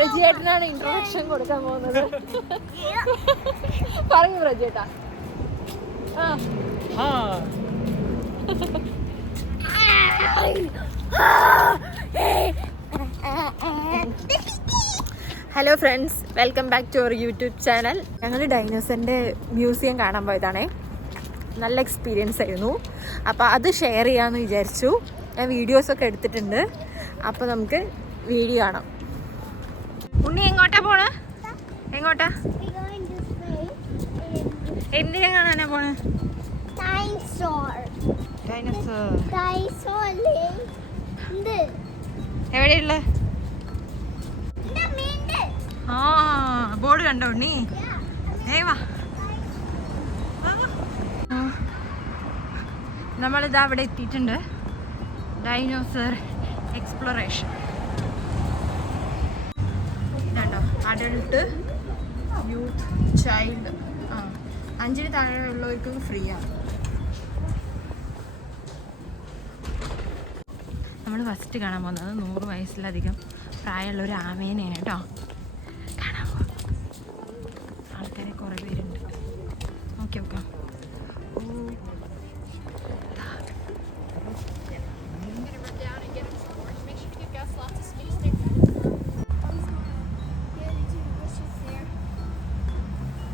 പ്രജിയേട്ടനാണ് introduction കൊടുക്കാൻ പോകുന്നത്. പറയൂ പ്രജിയേട്ടാ. Hello friends, welcome back to our YouTube channel. ഞങ്ങൾ ഡൈനോസറിൻ്റെ മ്യൂസിയം കാണാൻ പോയതാണേ. നല്ല എക്സ്പീരിയൻസ് ആയിരുന്നു. അപ്പോൾ അത് ഷെയർ ചെയ്യാമെന്ന് വിചാരിച്ചു. ഞാൻ വീഡിയോസൊക്കെ എടുത്തിട്ടുണ്ട്. അപ്പോൾ നമുക്ക് വീഡിയോ കാണാം. ഉണ്ണി എങ്ങോട്ടാ പോണ? എങ്ങോട്ടാ? എന്തിനാ കാണാനാ പോണേ? എവിടെയുള്ള? ആ ബോർഡ് കണ്ടോ ഉണ്ണി? വാ, നമ്മളിതാ അവിടെ എത്തിയിട്ടുണ്ട്. Dinosaur exploration. ഇതുണ്ടോ, അഡൾട്ട്, യൂത്ത്, ചൈൽഡ്. 5 താഴെയുള്ളവർക്ക് ഫ്രീ ആണ്. നമ്മൾ ഫസ്റ്റ് കാണാൻ പോകുന്നത് 100 വയസ്സിലധികം പ്രായമുള്ള ഒരു ആമേനെയാണ് കേട്ടോ കാണാൻ പോകും. ആൾക്കാരെ കുറേ പേരുണ്ട്. Okay.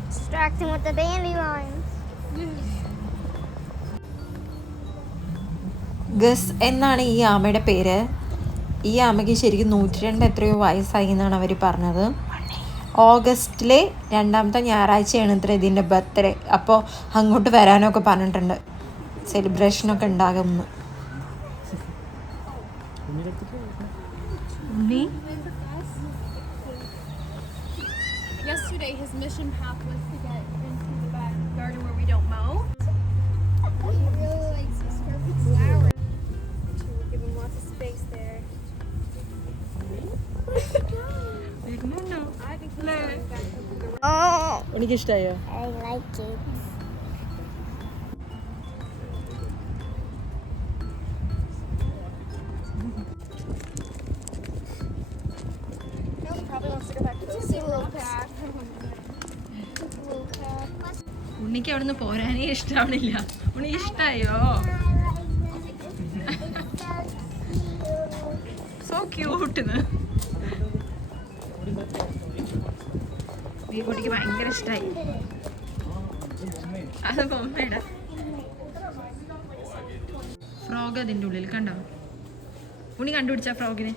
Distracting with the dandelions. Guess എന്നാണ് ഈ ആമയുടെ പേര്. ഈ ആമയ്ക്ക് ശരിക്കും 102 എത്രയോ വയസ്സായി എന്നാണ് അവർ പറഞ്ഞത്. ഓഗസ്റ്റിലെ 2ാമത്തെ ഞായറാഴ്ചയാണ് ഇത്ര ഇതിൻ്റെ ബർത്ത്ഡേ. അപ്പോൾ അങ്ങോട്ട് വരാനൊക്കെ പറഞ്ഞിട്ടുണ്ട്. സെലിബ്രേഷനൊക്കെ ഉണ്ടാകുമെന്ന്. Yesterday his mission path was to get into the back garden where we don't mow. He really likes this perfect flower. We'll give him lots of space there. I think he's going back over the road. എനിക്ക് ഇഷ്ടമായോ? I like it. No, he probably wants to go back to the same little path. ഉണ്ണിക്ക് അവിടുന്ന് പോരാനേ ഇഷ്ടമാവണില്ല. ഉണ്ണി ഇഷ്ടായോ? So cute. ഈ കുട്ടിക്ക് ഭയങ്കര ഇഷ്ടമായി. അത് ബൊമ്മയുടെ ഫ്രോഗ് അതിൻ്റെ ഉള്ളിൽ കണ്ടോ? ഉണ്ണി കണ്ടുപിടിച്ച ഫ്രോഗിനെ?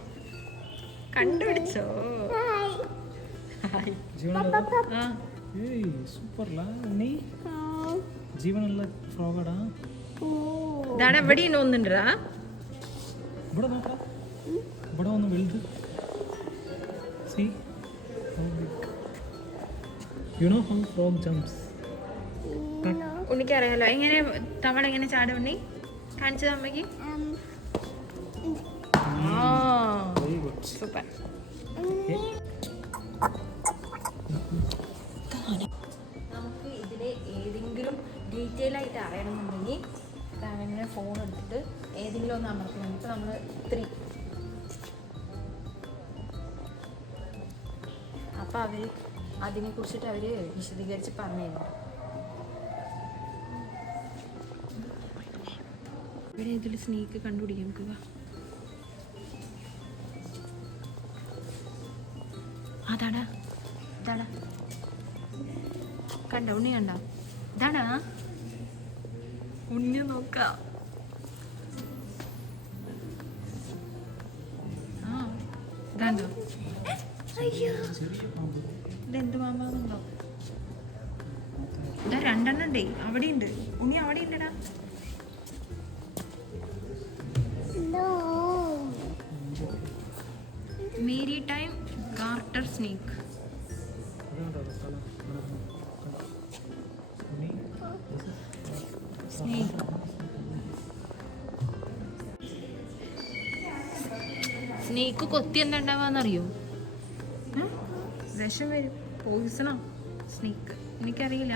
കണ്ടുപിടിച്ചോ? ജീവനുള്ള ഫ്രോഗാടാ. ഇതാണ് എവിടെ ഒന്നുണ്ടാ. ഇവിടെ നോക്കാം. ഇവിടെ ഒന്ന് വലുത്. See? You know how frog jumps? ഉണ്ണിക്ക് അറിയാലോ എങ്ങനെ തവള എങ്ങനെ ചാടും. ഉണ്ണി കാണിച്ചത് അമ്മയ്ക്ക്. സൂപ്പർ. നമുക്ക് ഇതിലെ ഏതെങ്കിലും ഡീറ്റെയിൽ ആയിട്ട് അറിയണമെന്നുണ്ടെങ്കിൽ അങ്ങനെ ഫോൺ എടുത്തിട്ട് ഏതെങ്കിലും ഒന്ന് അമർത്തണം. ഇപ്പം നമ്മൾ 3. അപ്പോൾ അവർ അതിനെക്കുറിച്ചിട്ട് അവർ വിശദീകരിച്ച് പറഞ്ഞു തരും. ഇവിടെ ഇതിൽ സ്നേക്ക് കണ്ടുപിടിക്കാം നമുക്ക്. അതാടാ കണ്ടോ? ഉണ്ണി കണ്ടോ? ഇതാടാ ഉണ്ണി നോക്കാം. ഇതാണ്ടോ? ഇതെന്ത് പാമ്പാന്നുണ്ടോ? ഇതാ 2 ഉണ്ടേ. അവിടെ ഉണ്ട് ഉണ്ണി. അവിടെ ഇല്ലടാ. Mary time Garter snake. Snake കൊത്തി എന്താ ഉണ്ടാവാന്നറിയോ? വിഷം വരും. പോയിസണോ സ്നേക്ക്? എനിക്കറിയില്ല.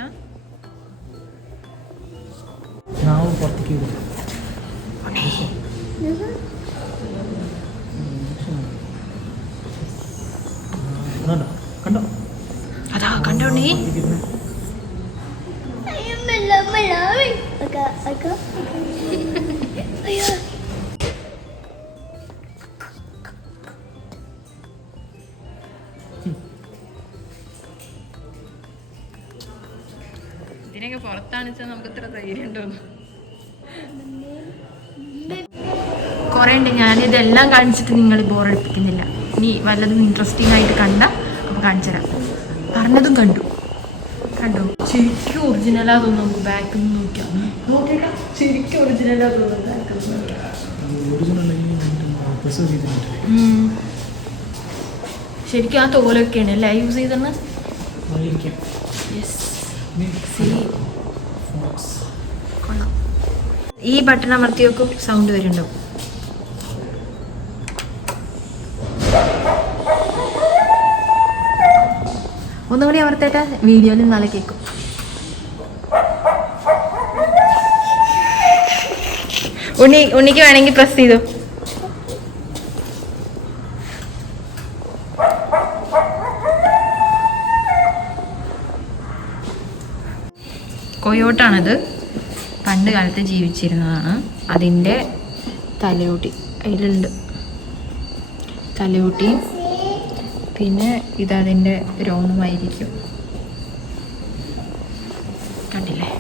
അതാ കണ്ടോ അതാ കണ്ടോണേ. ഇതിനൊക്കെ പുറത്താണെന്ന് വെച്ചാൽ നമുക്ക് ഇത്ര ധൈര്യം ഉണ്ടോന്ന്. കുറേ ഉണ്ട്. ഞാനിതെല്ലാം കാണിച്ചിട്ട് നിങ്ങൾ ബോറടിപ്പിക്കുന്നില്ല. ഇനി വല്ലതും ഇൻട്രസ്റ്റിംഗ് ആയിട്ട് കണ്ട അപ്പോൾ കാണിച്ചു തരാം. പറഞ്ഞതും കണ്ടു. ശരിക്കും ഒറിജിനലാ തോന്നുന്നു. നമുക്ക് ബാക്കിൽ നിന്ന് നോക്കാം. ശരിക്കും ഒറിജിനലാ തോന്നുന്നു. ബാക്കിൽ നിന്ന് നോക്കാം. ശരിക്കും ആ തോലൊക്കെയാണ് അല്ലേ യൂസ് ചെയ്തെന്ന്. കൊള്ളാം. ഈ ബട്ടൺ അമർത്തി വെക്കും, സൗണ്ട് വരുന്നുണ്ടാവും. ഒന്നുകൂടി അമർത്തേട്ടാ, വീഡിയോയിൽ നാളെ കേൾക്കും. ഉണ്ണിക്ക് വേണമെങ്കിൽ പ്രസ് ചെയ്തോ. കൊയോട്ടാണത്. പണ്ട് കാലത്ത് ജീവിച്ചിരുന്നതാണ്. അതിൻ്റെ തലയോട്ടി അതിലുണ്ട്. തലയോട്ടി പിന്നെ ഇതതിൻ്റെ രോമമായിരിക്കും. കണ്ടില്ലേ?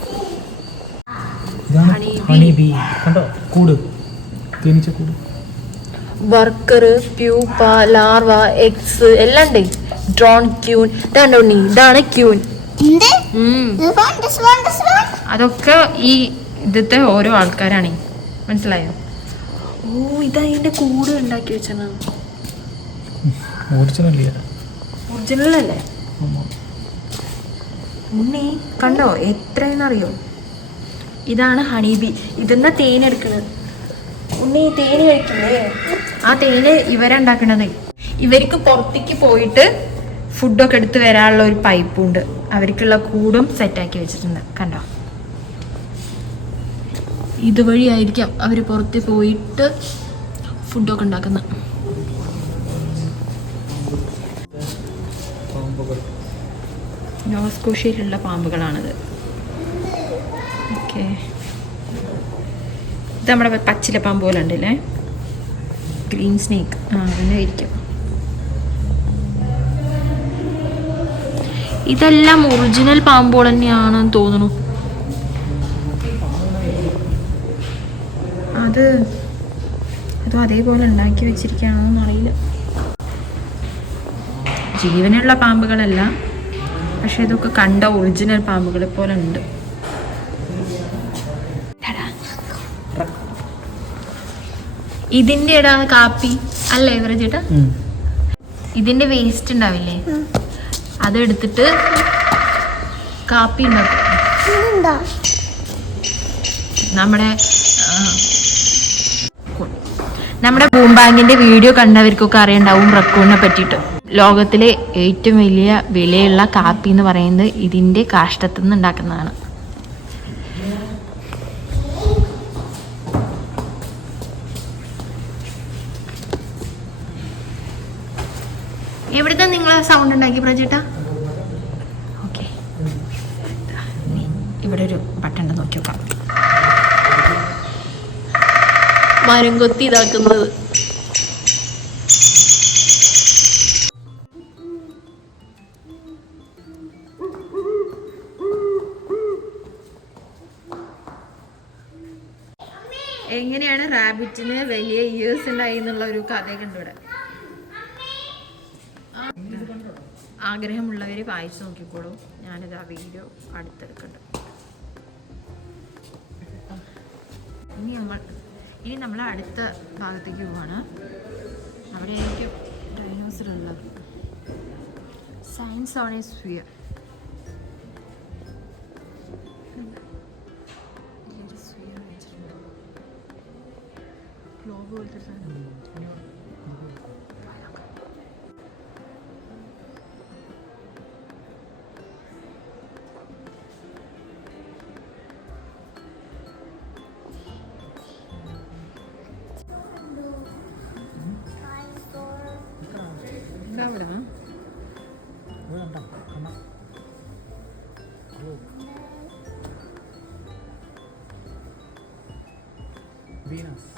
വർക്കർ, പ്യൂപ്പ, ലാർവ, എക്സ് എല്ലാം ഉണ്ട്. Drone, queen. ഇതാണ്ടോ ഉണ്ണി, ഇതാണ് ക്യൂൻ. അതൊക്കെ ഈ ഇതത്തെ ഓരോ ആൾക്കാരാണ്. മനസ്സിലായോ? ഓ, ഇതാ ഇതിന്റെ കൂട് ഉണ്ടാക്കി വെച്ചാണ്. ഒറിജിനൽ അല്ലേ ഉണ്ണി? കണ്ടോ എത്രയെന്നറിയോ? ഇതാണ് ഹണിബി. ഇതെന്നാ തേനെടുക്കണത്. ഉണ്ണി തേന് കഴിക്കില്ലേ? ആ തേന് ഇവരുണ്ടാക്കണത്. ഇവർക്ക് പുറത്തേക്ക് പോയിട്ട് ഫുഡൊക്കെ എടുത്ത് വരാനുള്ള ഒരു പൈപ്പുണ്ട്. അവർക്കുള്ള കൂടും സെറ്റാക്കി വെച്ചിട്ടുണ്ട്. കണ്ടോ? ഇതുവഴിയായിരിക്കാം അവർ പുറത്ത് പോയിട്ട് ഫുഡൊക്കെ ഉണ്ടാക്കുന്നത്. നോസ്കോഷ്യയിലുള്ള പാമ്പുകളാണിത്. ഓക്കെ, ഇത് നമ്മുടെ പച്ചില പാമ്പ് പോലെ ഉണ്ടല്ലേ, ഗ്രീൻ സ്നേക്ക്. അങ്ങനെ ആയിരിക്കും. ഇതെല്ലാം ഒറിജിനൽ പാമ്പുകൾ തന്നെയാണെന്ന് തോന്നുന്നു. അതും അതേപോലെ ഉണ്ടാക്കി വെച്ചിരിക്കുകയാണോന്ന് അറിയില്ല. ജീവനുള്ള പാമ്പുകളല്ല, പക്ഷെ ഇതൊക്കെ കണ്ട ഒറിജിനൽ പാമ്പുകളെ പോലെ ഉണ്ട്. ഇതിന്റെ ഇടാ കാപ്പി അല്ലേ ഇവരെ ചേട്ടാ? ഇതിന്റെ വേസ്റ്റ് ഉണ്ടാവില്ലേ, അതെടുത്തിട്ട് കാപ്പി ഉണ്ടാക്കും. നമ്മുടെ ബൂംബാങ്ങിന്റെ വീഡിയോ കണ്ടവർക്കൊക്കെ അറിയണ്ടാവും റക്കൂണിനെ പറ്റിയിട്ട്. ലോകത്തിലെ ഏറ്റവും വലിയ വിലയുള്ള കാപ്പി എന്ന് പറയുന്നത് ഇതിന്റെ കാഷ്ടത്തിൽ നിന്ന് ഉണ്ടാക്കുന്നതാണ്. എവിടുത്തെ നിങ്ങൾ സൗണ്ട് ഉണ്ടാക്കി പ്രജേട്ടാ? ഓക്കെ, ഇവിടെ ഒരു ബട്ടൺ നോക്കി നോക്കാം. മരം കൊത്തി ഇതാക്കുന്നത്. എങ്ങനെയാണ് റാബിറ്റിന് വലിയ ഇയേഴ്സ് ഉണ്ടായി എന്നുള്ള ഒരു കഥയൊക്കെ ഉണ്ട് ഇവിടെ. ആഗ്രഹമുള്ളവർ വായിച്ചു നോക്കിക്കോളൂ. ഞാനിത് ആ വീഡിയോ അടുത്തെടുക്കുന്നുണ്ട്. ഇനി നമ്മൾ അടുത്ത ഭാഗത്തേക്ക് പോവാണ്. അവിടെ എനിക്ക് ഡൈനോസർ ഉള്ളത്. Science on A sphere. Globe പോലത്തെ സാധനം. വീനസ്.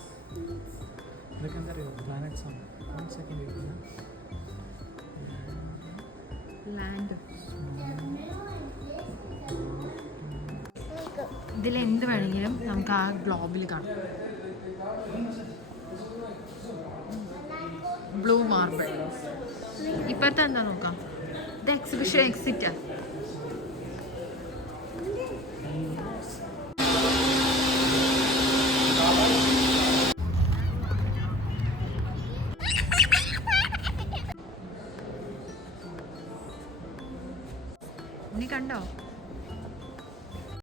ഇതൊക്കെ എന്താ അറിയോ? പ്ലാനറ്റ്സ് ആണ്. 1 second ഇരിക്കുന്നു. ലാൻഡ്. ഇതിലെന്ത് വേണമെങ്കിലും നമുക്ക് ആ ഗ്ലോബിൽ കാണാം. Blue marble. ഇപ്പോഴത്തെ എന്താ നോക്കാം. ഇത് എക്സിബിഷൻ എക്സിറ്റാ.